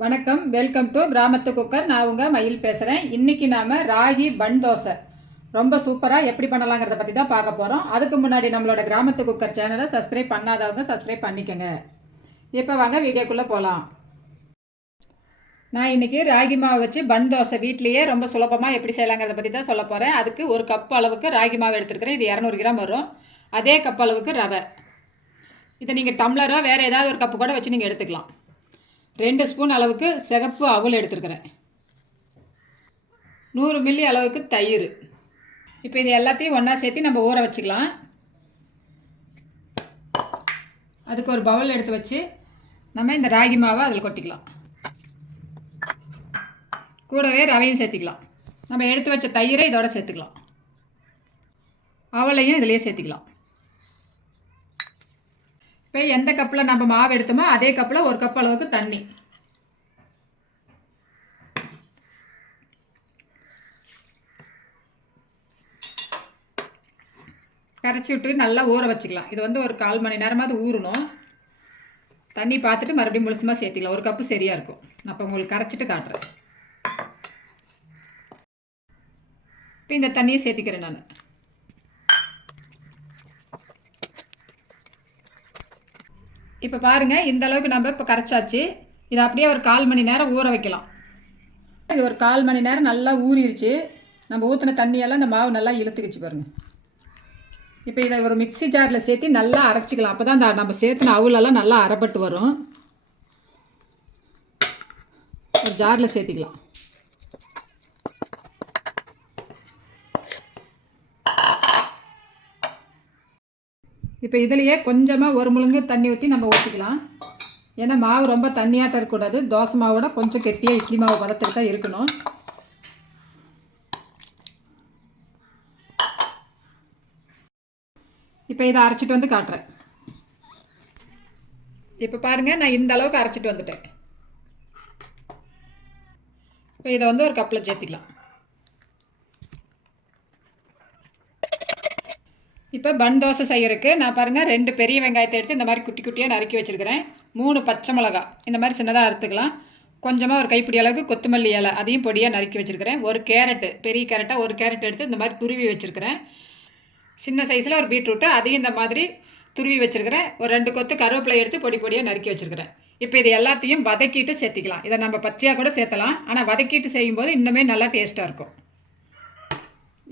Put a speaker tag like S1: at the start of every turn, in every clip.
S1: வணக்கம். Welcome to கிராமத்து cooker. நான் உங்கள் மயில் பேசுகிறேன் இன்றைக்கி நாம் ராகி பன் தோசை. ரொம்ப சூப்பராக எப்படி பண்ணலாங்கிறத பற்றி தான் பார்க்க போகிறோம் அதுக்கு முன்னாடி நம்மளோட கிராமத்து குக்கர் சேனலை சப்ஸ்கிரைப் பண்ணாதவங்க சப்ஸ்கிரைப் பண்ணிக்கோங்க. இப்போ வாங்க வீடியோக்குள்ளே போகலாம் நான் இன்றைக்கி ராகி மாவு வச்சு பன் தோசை வீட்லேயே ரொம்ப சுலபமாக எப்படி செய்யலாங்கிறத பற்றி தான் சொல்ல போகிறேன் அதுக்கு ஒரு கப் அளவுக்கு ராகி மாவு எடுத்துருக்கிறேன். இது இரநூறு கிராம் வரும். அதே கப் அளவுக்கு ரவை. இதை நீங்கள் டம்ளரோ வேறு ஏதாவது ஒரு கப்பு கூட வச்சு நீங்கள் எடுத்துக்கலாம். ரெண்டு ஸ்பூன் அளவுக்கு சிகப்பு அவல் எடுத்துருக்கிறேன். நூறு மில்லி அளவுக்கு தயிர். இப்போ இது எல்லாத்தையும் ஒன்றா சேர்த்து நம்ம ஊற வச்சுக்கலாம். அதுக்கு ஒரு பவுல் எடுத்து வச்சு நம்ம இந்த ராகி மாவை அதில் கொட்டிக்கலாம். கூடவே ரவையும் சேர்த்திக்கலாம். நம்ம எடுத்து வச்ச தயிரை இதோட சேர்த்துக்கலாம். அவளையும் இதிலேயே சேர்த்திக்கலாம். இப்போ எந்த கப்பில் நம்ம மாவு எடுத்தோமோ அதே கப்பில் ஒரு கப் அளவுக்கு தண்ணி. கரைச்சி விட்டு நல்லா ஊற வச்சுக்கலாம். இது வந்து ஒரு கால் மணி நேரமாவது ஊறணும். தண்ணி பார்த்துட்டு மறுபடியும் முழுசுமாக சேர்த்திக்கலாம். ஒரு கப்பு சரியாக இருக்கும். நான் இப்போ உங்களுக்கு கரைச்சிட்டு காட்டுறேன். இப்போ இந்த தண்ணியை சேர்த்திக்கிறேன் நான். இப்போ பாருங்கள் இந்த அளவுக்கு நம்ம இப்போ கரைச்சாச்சு. இதை அப்படியே ஒரு கால் மணி நேரம் ஊற வைக்கலாம். இது ஒரு கால் மணி நேரம் நல்லா ஊறிடுச்சு. நம்ம ஊற்றின தண்ணியெல்லாம் இந்த மாவு நல்லா இழுத்துக்கிச்சு பாருங்கள் இப்போ இதை ஒரு மிக்ஸி ஜாரில் சேர்த்து நல்லா அரைச்சிக்கலாம். அப்போ தான் இந்த நம்ம சேர்த்துன அவுலெல்லாம் நல்லா அரைப்பட்டு வரும். ஒரு ஜாரில் சேர்த்திக்கலாம். இப்போ இதுலேயே கொஞ்சமாக ஒரு முழுங்கு தண்ணி ஊற்றி நம்ம ஊற்றிக்கலாம் ஏன்னா மாவு ரொம்ப தண்ணியாக தரக்கூடாது தோசை மாவோட கொஞ்சம் கெட்டியாக இட்லி மாவு பதத்துக்கு தான் இருக்கணும். இப்போ இதை அரைச்சிட்டு வந்து காட்டுறேன். இப்போ பாருங்கள் நான் இந்த அளவுக்கு அரைச்சிட்டு வந்துட்டேன். இப்போ இதை வந்து ஒரு கப்பில் சேர்த்திக்கலாம். இப்போ பன் தோசை செய்யறதுக்கு நான் பாருங்கள் ரெண்டு பெரிய வெங்காயத்தை எடுத்து இந்த மாதிரி குட்டி குட்டியாக நறுக்கி வச்சுருக்கிறேன். மூணு பச்சை மிளகா. இந்த மாதிரி சின்னதாக அறுத்துக்கலாம். கொஞ்சமாக ஒரு கைப்பிடி அளவுக்கு கொத்தமல்லி இலை அதையும் பொடியாக நறுக்கி வச்சுருக்கிறேன். ஒரு கேரட்டு பெரிய கேரட்டாக ஒரு கேரட் எடுத்து இந்த மாதிரி துருவி வச்சுருக்கிறேன். சின்ன சைஸில் ஒரு பீட்ரூட்டு அதையும் இந்த மாதிரி துருவி வச்சுருக்கிறேன். ஒரு ரெண்டு கொத்து கருவேப்பிலை எடுத்து பொடி பொடியாக நறுக்கி வச்சுருக்கிறேன். இப்போ இது எல்லாத்தையும் வதக்கிட்டு சேர்த்திக்கலாம். இதை நம்ம பச்சையாக கூட சேர்த்தலாம். ஆனால் வதக்கிட்டு செய்யும்போது இன்னுமே நல்லா டேஸ்ட்டாக இருக்கும்.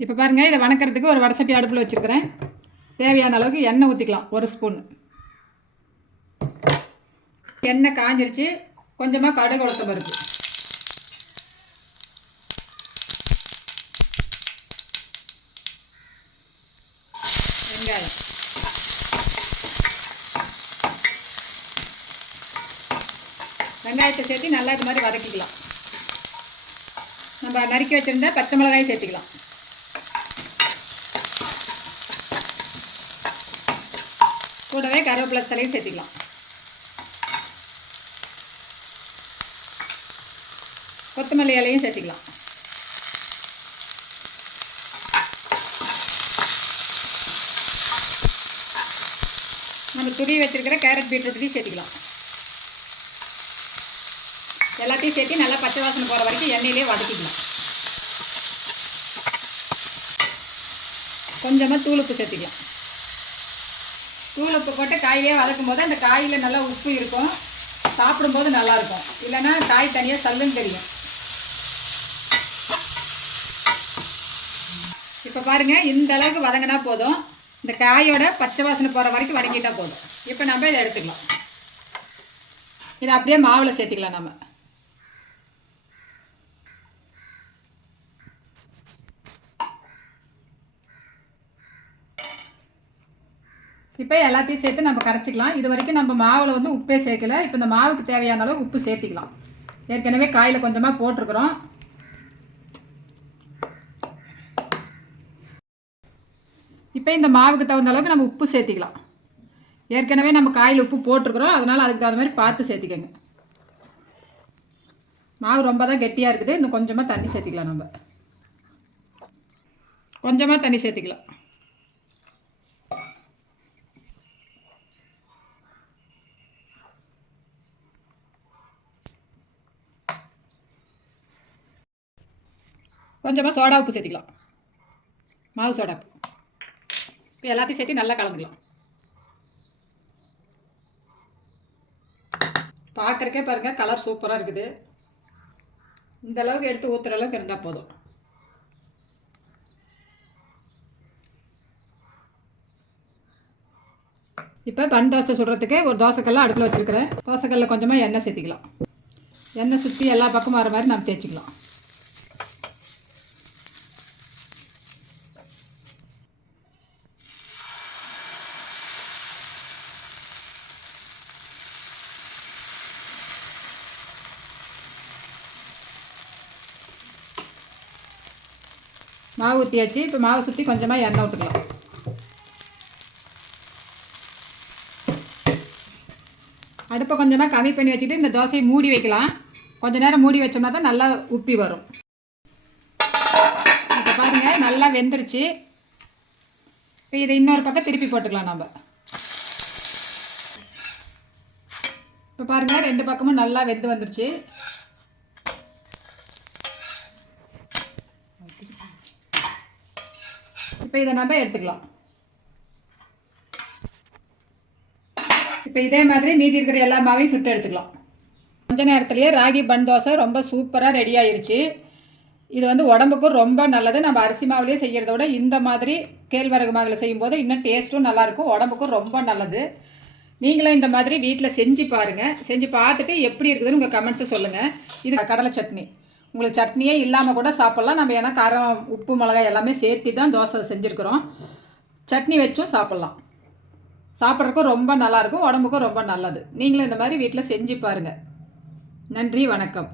S1: இப்போ பாருங்கள் இதை வணக்கிறதுக்கு ஒரு வடசட்டி அடுப்பில் வச்சுருக்கிறேன். தேவையான அளவுக்கு எண்ணெய் ஊற்றிக்கலாம் ஒரு ஸ்பூன் எண்ணெய் காஞ்சிருச்சு கொஞ்சமாக கடுகு உளுத்த பருப்பு. வெங்காயம். வெங்காயத்தை சேர்த்து நல்லா இது மாதிரி வதக்கிக்கலாம். நம்ம நறுக்கி வச்சுருந்த பச்சை மிளகாயும் சேர்த்துக்கலாம். கூடவே கருவேப்பிலை தலையும் சேர்த்திக்கலாம். கொத்தமல்லி இலையும் சேர்த்திக்கலாம். நம்ம துணி வச்சிருக்கிற கேரட் பீட்ரூட்டையும் சேர்த்திக்கலாம். எல்லாத்தையும் சேர்த்து நல்லா பச்சை வாசனை போகிற வரைக்கும் எண்ணெயிலே வதக்கிக்கலாம். கொஞ்சமாக தூளுப்பு சேர்த்திக்கலாம். தூள் உப்பு போட்டு காயிலே வதக்கும் போது அந்த காயில் நல்லா உப்பு இருக்கும். சாப்பிடும்போது நல்லாயிருக்கும். இல்லைன்னா காய் தனியாக சல்லுன்னு தெரியும். இப்போ பாருங்கள் இந்த அளவுக்கு வதங்கினா போதும். இந்த காயோட பச்சை வாசனை போகிற வரைக்கும் வதங்கிட்டால் போதும். இப்போ நம்ம இதை எடுத்துக்கலாம். இதை அப்படியே மாவில் சேர்த்திக்கலாம் நம்ம. இப்போ எல்லாத்தையும் சேர்த்து நம்ம கரைச்சிக்கலாம். இது வரைக்கும் நம்ம மாவில் வந்து உப்பே சேர்க்கல. இப்போ இந்த மாவுக்கு தேவையான அளவு உப்பு சேர்த்திக்கலாம். ஏற்கனவே காயில் கொஞ்சமாக போட்டிருக்கிறோம். இப்போ இந்த மாவுக்கு தகுந்த அளவுக்கு நம்ம உப்பு சேர்த்திக்கலாம். ஏற்கனவே நம்ம காயில் உப்பு போட்டிருக்கிறோம். அதனால் அதுக்கு தகுந்த மாதிரி பார்த்து சேர்த்திக்கோங்க. மாவு ரொம்ப தான் கெட்டியாக இருக்குது. இன்னும் கொஞ்சமாக தண்ணி சேர்த்திக்கலாம் நம்ம. கொஞ்சமாக தண்ணி சேர்த்திக்கலாம். கொஞ்சமாக சோடா உப்பு சேர்த்திக்கலாம். மாவு சோடா உப்பு. இப்போ எல்லாத்தையும் சேர்த்து நல்லா கலந்துக்கலாம். பார்க்குறக்கே பாருங்கள் கலர் சூப்பராக இருக்குது. இந்த அளவுக்கு எடுத்து ஊற்றுற அளவுக்கு இருந்தால் போதும். இப்போ பன் தோசை சுடுறதுக்கு ஒரு தோசைக்கல்லாம் அடுப்பில் வச்சுருக்கிறேன். தோசைக்கல்லில் கொஞ்சமாக எண்ணெய் சேர்த்திக்கலாம். எண்ணெய் சுற்றி எல்லா பக்கமும் வர மாதிரி நம்ம தேய்ச்சிக்கலாம். மாவு ஊற்றியாச்சு இப்போ மாவு சுற்றி கொஞ்சமாக எண்ணெய் விட்டுக்கலாம் அடுப்பை கொஞ்சமாக கம்மி பண்ணி வச்சுட்டு இந்த தோசையை மூடி வைக்கலாம். கொஞ்சம் நேரம் மூடி வச்சோம்னா தான் நல்லா உப்பி வரும். இப்போ பாருங்கள் நல்லா வெந்துருச்சு. இப்போ இதை இன்னொரு பக்கம் திருப்பி போட்டுக்கலாம் நம்ம இப்போ பாருங்கள் ரெண்டு பக்கமும் நல்லா வெந்து வந்துருச்சு. இப்போ இதை நம்ம எடுத்துக்கலாம். இப்போ இதே மாதிரி மீதி இருக்கிற எல்லா மாவையும் சுட்டு எடுத்துக்கலாம். கொஞ்ச நேரத்துலேயே ராகி பன் தோசை ரொம்ப சூப்பராக ரெடி ஆயிருச்சு. இது வந்து உடம்புக்கும் ரொம்ப நல்லது. நம்ம அரிசி மாவுலேயே செய்கிறத விட இந்த மாதிரி கேழ்வரகு மாவில் செய்யும்போது இன்னும் டேஸ்ட்டும் நல்லாயிருக்கும் உடம்புக்கும் ரொம்ப நல்லது. நீங்களும் இந்த மாதிரி வீட்டில் செஞ்சு பாருங்கள் செஞ்சு பார்த்துட்டு எப்படி இருக்குதுன்னு உங்கள் கமெண்ட்ஸை சொல்லுங்கள் இது கடலை சட்னி. உங்களுக்கு சட்னியே இல்லாமல் கூட சாப்பிட்லாம். நம்ம ஏன்னா காரம் உப்பு மிளகாய் எல்லாமே சேர்த்து தான் தோசை செஞ்சுருக்குறோம். சட்னி வச்சும் சாப்பிட்லாம். சாப்பிட்றதுக்கும் ரொம்ப நல்லாயிருக்கும் உடம்புக்கும் ரொம்ப நல்லது. நீங்களும் இந்த மாதிரி வீட்டில் செஞ்சு பாருங்கள் நன்றி வணக்கம்.